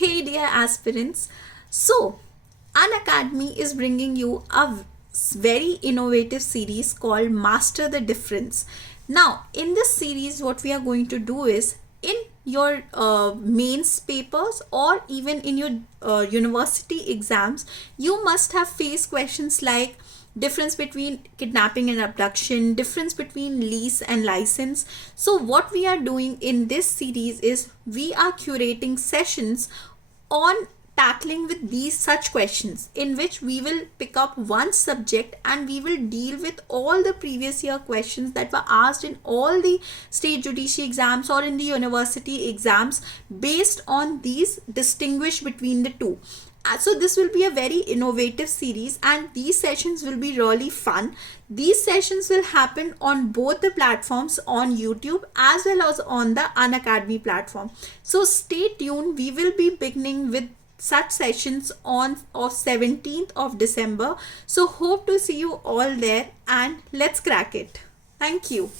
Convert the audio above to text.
Hey dear aspirants, so Unacademy is bringing you a very innovative series called Master the Difference. Now, in this series, what we are going to do is in your mains papers or even in your university exams, you must have faced questions like difference between kidnapping and abduction, difference between lease and license. So what we are doing in this series is we are curating sessions on tackling with these such questions, in which we will pick up one subject and we will deal with all the previous year questions that were asked in all the state judiciary exams or in the university exams, based on these distinguish between the two. So this will be a very innovative series and these sessions will be really fun. These sessions will happen on both the platforms, on YouTube as well as on the Unacademy platform. So stay tuned. We will be beginning with such sessions on 17th of December. So hope to see you all there and let's crack it. Thank you.